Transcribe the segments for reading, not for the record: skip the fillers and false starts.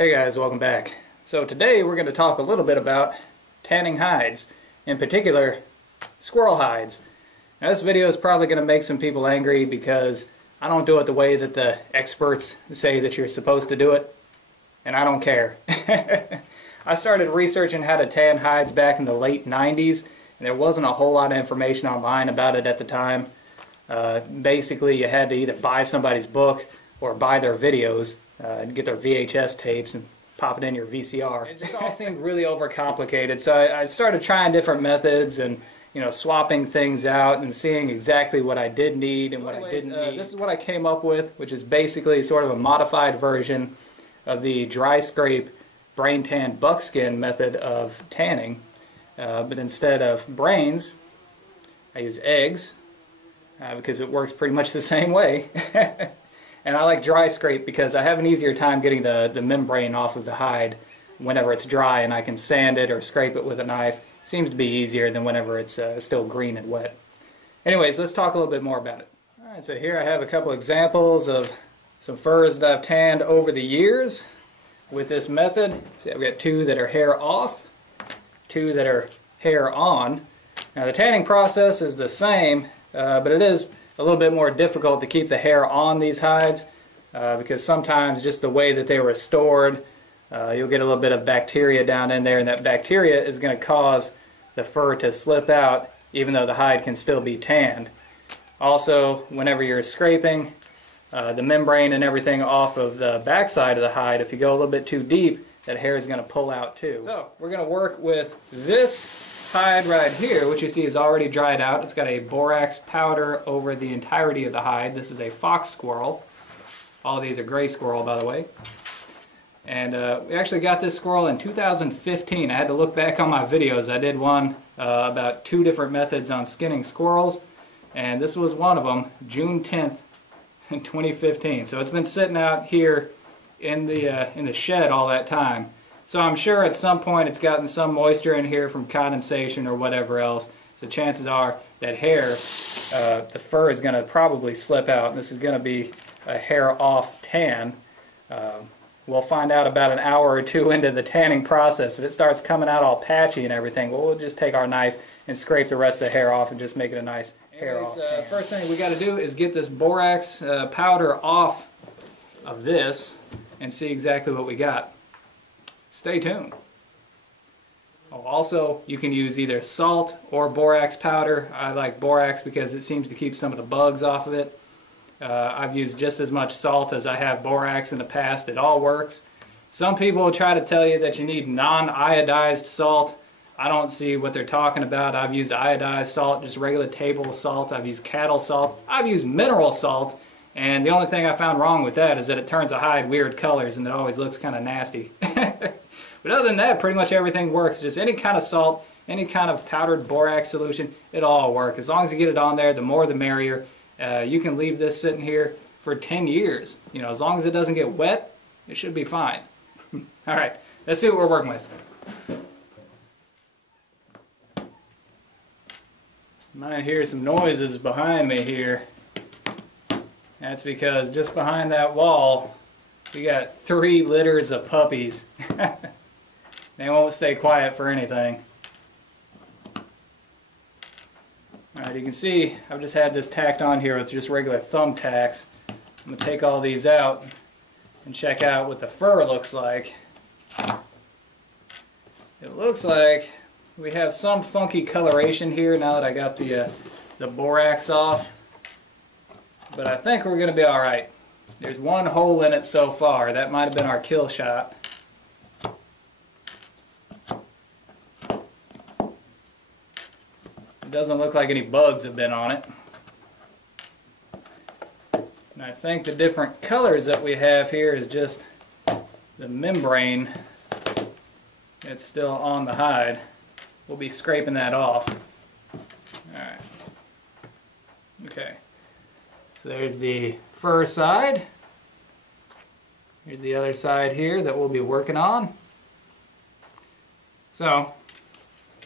Hey guys, welcome back. So today we're going to talk a little bit about tanning hides, in particular squirrel hides. Now this video is probably going to make some people angry because I don't do it the way that the experts say that you're supposed to do it, and I don't care. I started researching how to tan hides back in the late 90s, and there wasn't a whole lot of information online about it at the time. Basically you had to either buy somebody's book or buy their videos. And get their VHS tapes and pop it in your VCR. It just all seemed really overcomplicated, so I started trying different methods and swapping things out and seeing exactly what I did need and what I didn't need. This is what I came up with, which is basically sort of a modified version of the dry scrape brain tan buckskin method of tanning, but instead of brains I use eggs because it works pretty much the same way. And I like dry scrape because I have an easier time getting the membrane off of the hide whenever it's dry and I can sand it or scrape it with a knife. It seems to be easier than whenever it's still green and wet. Anyways, let's talk a little bit more about it. Alright, so here I have a couple examples of some furs that I've tanned over the years with this method. See, I've got two that are hair off, two that are hair on. Now the tanning process is the same, but it is a little bit more difficult to keep the hair on these hides because sometimes just the way that they were stored, you'll get a little bit of bacteria down in there, and that bacteria is going to cause the fur to slip out even though the hide can still be tanned. Also, whenever you're scraping the membrane and everything off of the back side of the hide, if you go a little bit too deep, that hair is going to pull out too. So we're going to work with this hide right here, which you see is already dried out. It's got a borax powder over the entirety of the hide. This is a fox squirrel. All of these are gray squirrel, by the way. And we actually got this squirrel in 2015. I had to look back on my videos. I did one about 2 different methods on skinning squirrels, and this was one of them, June 10th, 2015. So it's been sitting out here in the shed all that time. So I'm sure at some point it's gotten some moisture in here from condensation or whatever else. So chances are that hair, the fur is going to probably slip out. This is going to be a hair off tan. We'll find out about an hour or 2 into the tanning process. If it starts coming out all patchy and everything, well, we'll just take our knife and scrape the rest of the hair off and just make it a nice hair off. First thing we got to do is get this borax powder off of this and see exactly what we got. Stay tuned. Oh, also, you can use either salt or borax powder. I like borax because it seems to keep some of the bugs off of it. I've used just as much salt as I have borax in the past. It all works. Some people will try to tell you that you need non-iodized salt. I don't see what they're talking about. I've used iodized salt, just regular table salt. I've used cattle salt. I've used mineral salt. And the only thing I found wrong with that is that it turns a hide weird colors and it always looks kind of nasty. But other than that, pretty much everything works. Just any kind of salt, any kind of powdered borax solution, it all works. As long as you get it on there, the more the merrier. You can leave this sitting here for 10 years. As long as it doesn't get wet, it should be fine. Alright, let's see what we're working with. You might hear some noises behind me here. That's because just behind that wall, we got 3 litters of puppies. They won't stay quiet for anything. Alright, you can see I've just had this tacked on here with just regular thumbtacks. I'm going to take all these out and check out what the fur looks like. It looks like we have some funky coloration here now that I got the borax off. But I think we're going to be alright. There's one hole in it so far. That might have been our kill shot. It doesn't look like any bugs have been on it. And I think the different colors that we have here is just the membrane that's still on the hide. We'll be scraping that off. Alright. Okay. So there's the fur side. Here's the other side here that we'll be working on. So,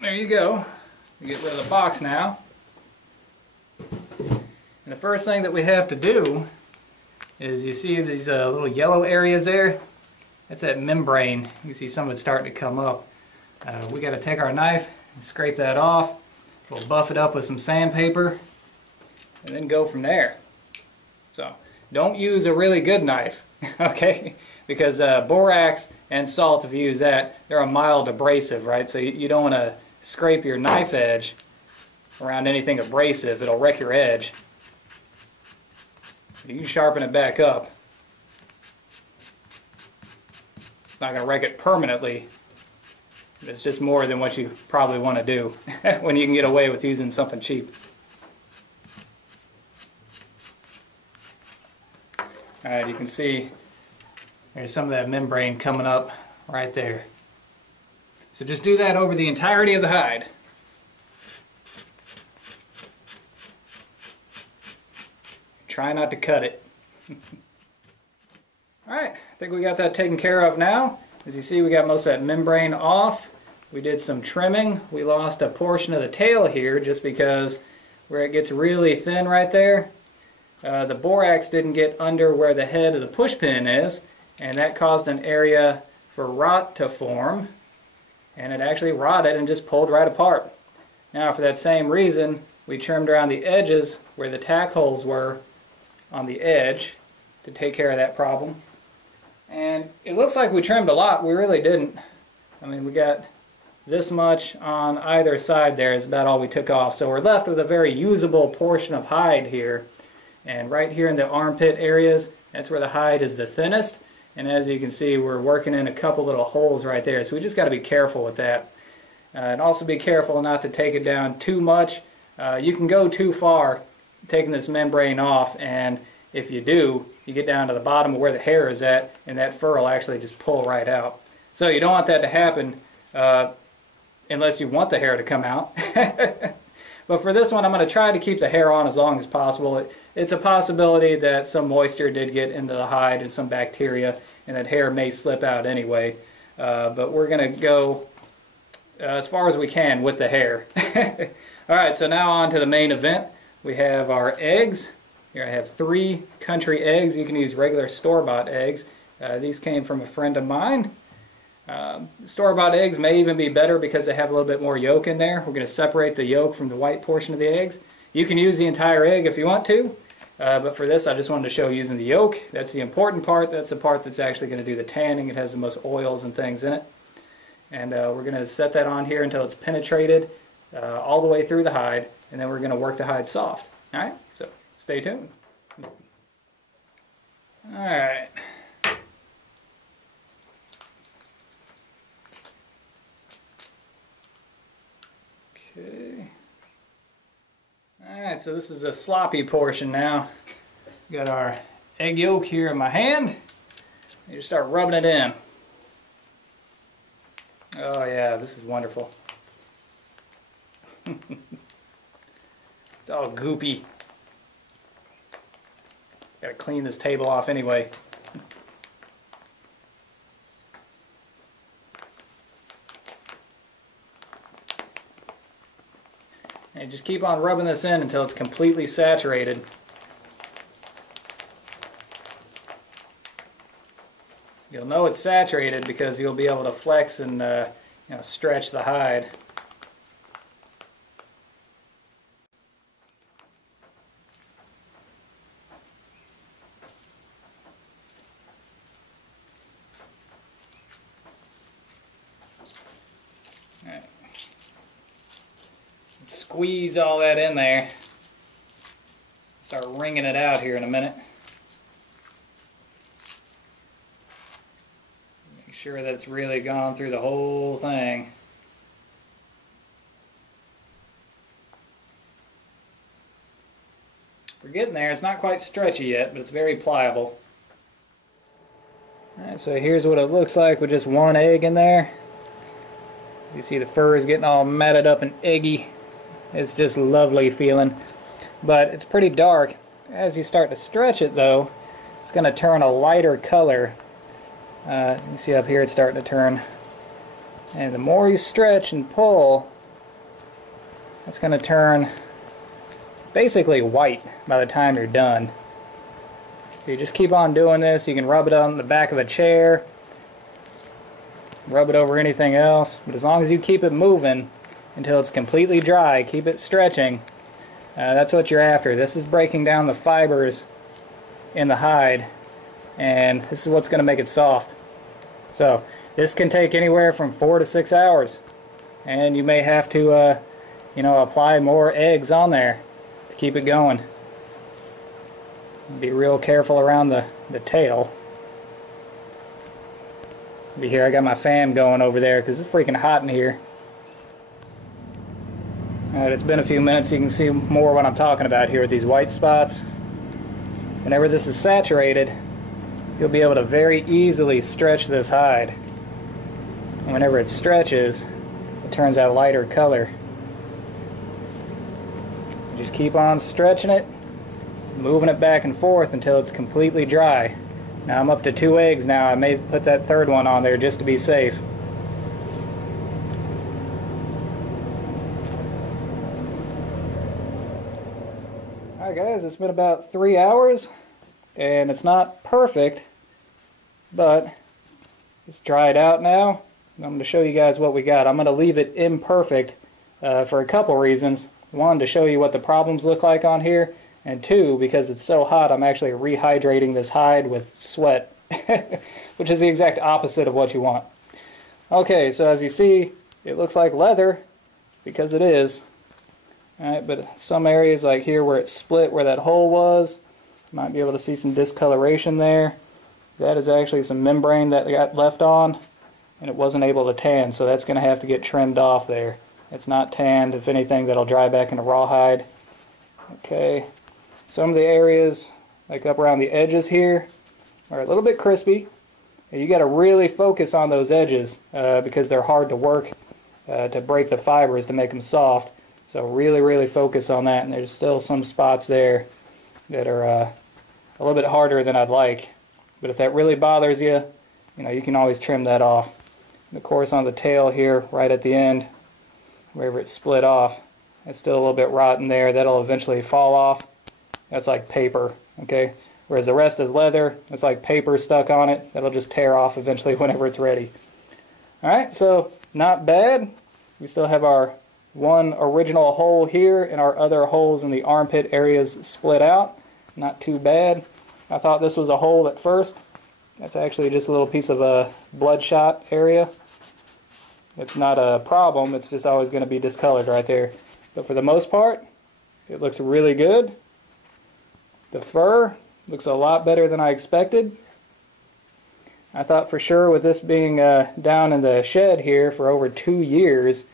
there you go. We get rid of the box now. And the first thing that we have to do is, you see these little yellow areas there? That's that membrane. You can see some of it starting to come up. We got to take our knife and scrape that off. We'll buff it up with some sandpaper and then go from there. So don't use a really good knife, okay? Because borax and salt, if you use that, they're a mild abrasive, right? So you don't want to scrape your knife edge around anything abrasive. It'll wreck your edge. You can sharpen it back up. It's not going to wreck it permanently. It's just more than what you probably want to do when you can get away with using something cheap. Alright, you can see there's some of that membrane coming up right there. So just do that over the entirety of the hide. Try not to cut it. Alright, I think we got that taken care of now. As you see, we got most of that membrane off. We did some trimming. We lost a portion of the tail here just because where it gets really thin right there, the borax didn't get under where the head of the push pin is, and that caused an area for rot to form, and it actually rotted and just pulled right apart. Now, for that same reason, we trimmed around the edges where the tack holes were on the edge to take care of that problem. And it looks like we trimmed a lot. We really didn't. I mean, we got this much on either side there is about all we took off. So we're left with a very usable portion of hide here. And right here in the armpit areas, that's where the hide is the thinnest. And as you can see, we're working in a couple little holes right there. So we just got to be careful with that. And also be careful not to take it down too much. You can go too far taking this membrane off, and if you do, you get down to the bottom of where the hair is at, and that fur will actually just pull right out. So you don't want that to happen unless you want the hair to come out. But for this one, I'm going to try to keep the hair on as long as possible. It's a possibility that some moisture did get into the hide and some bacteria, and that hair may slip out anyway. But we're going to go as far as we can with the hair. Alright, so now on to the main event. We have our eggs. Here I have 3 country eggs. You can use regular store-bought eggs. These came from a friend of mine. Store-bought eggs may even be better because they have a little bit more yolk in there. We're going to separate the yolk from the white portion of the eggs. You can use the entire egg if you want to, but for this I just wanted to show using the yolk. That's the important part. That's the part that's actually going to do the tanning. It has the most oils and things in it. And we're going to set that on here until it's penetrated all the way through the hide, and then we're going to work the hide soft. Alright, so stay tuned. Alright. Okay. Alright, so this is the sloppy portion now. Got our egg yolk here in my hand. You just start rubbing it in. Oh yeah, this is wonderful. It's all goopy. Gotta clean this table off anyway. And just keep on rubbing this in until it's completely saturated. You'll know it's saturated because you'll be able to flex and stretch the hide. Alright. Squeeze all that in there. Start wringing it out here in a minute. Make sure that it's really gone through the whole thing. We're getting there. It's not quite stretchy yet, but it's very pliable. Alright, so here's what it looks like with just one egg in there. You see the fur is getting all matted up and eggy. It's just lovely feeling. But it's pretty dark. As you start to stretch it though, it's going to turn a lighter color. You see up here it's starting to turn. And the more you stretch and pull, it's going to turn basically white by the time you're done. So you just keep on doing this. You can rub it on the back of a chair, rub it over anything else, but as long as you keep it moving until it's completely dry, keep it stretching, that's what you're after. This is breaking down the fibers in the hide, and this is what's going to make it soft. So this can take anywhere from 4 to 6 hours, and you may have to apply more eggs on there to keep it going. Be real careful around the tail. Here I got my fan going over there because it's freaking hot in here. Alright, it's been a few minutes. You can see more what I'm talking about here with these white spots. Whenever this is saturated, you'll be able to very easily stretch this hide. And whenever it stretches, it turns out lighter color. Just keep on stretching it, moving it back and forth until it's completely dry. Now I'm up to 2 eggs now. I may put that third one on there just to be safe. Alright guys, it's been about 3 hours and it's not perfect, but it's dried out now. I'm going to show you guys what we got. I'm going to leave it imperfect for a couple reasons. One, to show you what the problems look like on here, and two, because it's so hot, I'm actually rehydrating this hide with sweat, which is the exact opposite of what you want. Okay, so as you see, it looks like leather, because it is. Alright, but some areas like here where it's split, where that hole was, you might be able to see some discoloration there. That is actually some membrane that got left on, and it wasn't able to tan, so that's going to have to get trimmed off there. It's not tanned. If anything, that'll dry back into rawhide. Okay, some of the areas, like up around the edges here, are a little bit crispy. You got to really focus on those edges because they're hard to work to break the fibers to make them soft. So really focus on that, and there's still some spots there that are a little bit harder than I'd like. But if that really bothers you, you can always trim that off. And of course on the tail here, right at the end, wherever it's split off, it's still a little bit rotten there. That'll eventually fall off. That's like paper, okay? Whereas the rest is leather, it's like paper stuck on it. That'll just tear off eventually whenever it's ready. Alright, so not bad. We still have our one original hole here and our other holes in the armpit areas split out. Not too bad. I thought this was a hole at first. That's actually just a little piece of a bloodshot area. It's not a problem, it's just always going to be discolored right there. But for the most part, it looks really good. The fur looks a lot better than I expected. I thought for sure with this being down in the shed here for over 2 years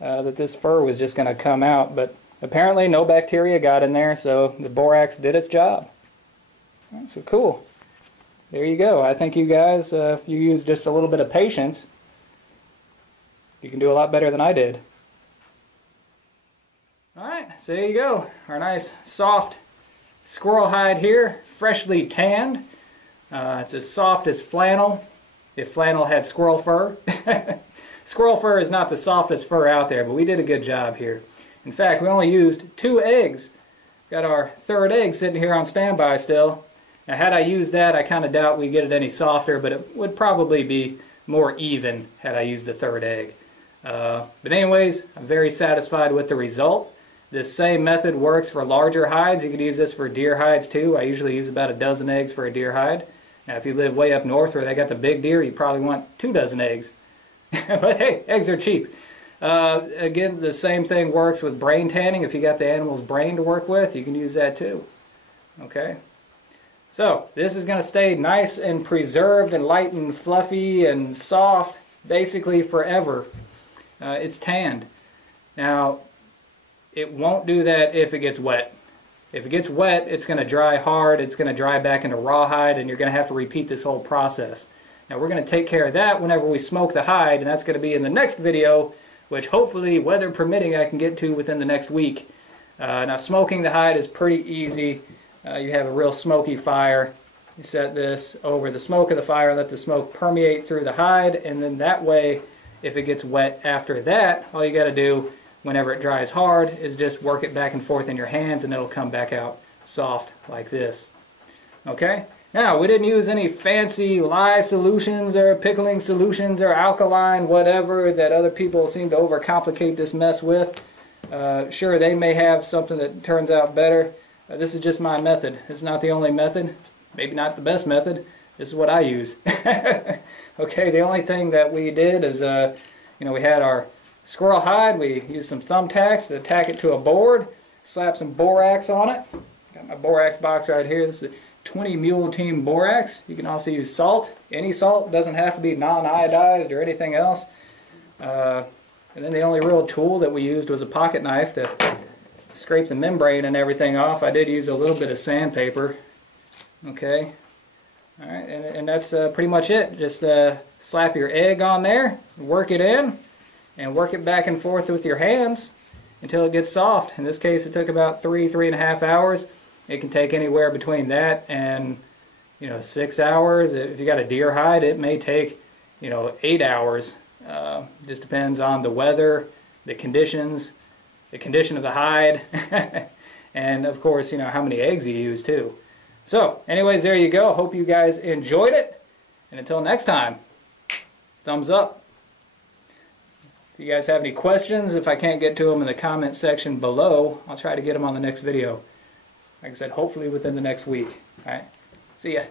that this fur was just going to come out, but apparently no bacteria got in there, so the borax did its job. Right, so cool. There you go. I think you guys, if you use just a little bit of patience, you can do a lot better than I did. Alright, so there you go. Our nice soft squirrel hide here, freshly tanned. It's as soft as flannel, if flannel had squirrel fur. Squirrel fur is not the softest fur out there, but we did a good job here. In fact, we only used 2 eggs. Got our third egg sitting here on standby still. Now had I used that, I kind of doubt we'd get it any softer, but it would probably be more even had I used the third egg. But anyways, I'm very satisfied with the result. This same method works for larger hides. You could use this for deer hides too. I usually use about 12 eggs for a deer hide. Now if you live way up north where they got the big deer, you probably want 24 eggs. But hey, eggs are cheap. Again, the same thing works with brain tanning. If you got the animal's brain to work with, you can use that too. Okay. So this is going to stay nice and preserved and light and fluffy and soft basically forever. It's tanned. Now it won't do that if it gets wet. If it gets wet, it's going to dry hard, it's going to dry back into rawhide, and you're going to have to repeat this whole process. Now we're going to take care of that whenever we smoke the hide, and that's going to be in the next video, which hopefully, weather permitting, I can get to within the next week. Now smoking the hide is pretty easy. You have a real smoky fire. You set this over the smoke of the fire, let the smoke permeate through the hide, and then that way, if it gets wet after that, all you got to do whenever it dries hard is just work it back and forth in your hands, and it'll come back out soft like this. Okay? Now, we didn't use any fancy lye solutions or pickling solutions or alkaline whatever that other people seem to overcomplicate this mess with. Sure, they may have something that turns out better. This is just my method. It's not the only method. It's maybe not the best method. This is what I use. Okay, the only thing that we did is, we had our squirrel hide. We used some thumbtacks to attack it to a board. Slap some borax on it. Got my borax box right here. This is 20 Mule Team borax. You can also use salt. Any salt, doesn't have to be non-iodized or anything else. And then the only real tool that we used was a pocket knife to scrape the membrane and everything off. I did use a little bit of sandpaper. Okay. Alright, and that's pretty much it. Just slap your egg on there, work it in, and work it back and forth with your hands until it gets soft. In this case, it took about 3.5 hours. It can take anywhere between that and 6 hours. If you got a deer hide, it may take 8 hours. Just depends on the weather, the conditions, the condition of the hide, and of course how many eggs you use too. So anyways, there you go. Hope you guys enjoyed it, and until next time, thumbs up. If you guys have any questions, if I can't get to them in the comment section below, I'll try to get them on the next video. Like I said, hopefully within the next week. Alright, see ya.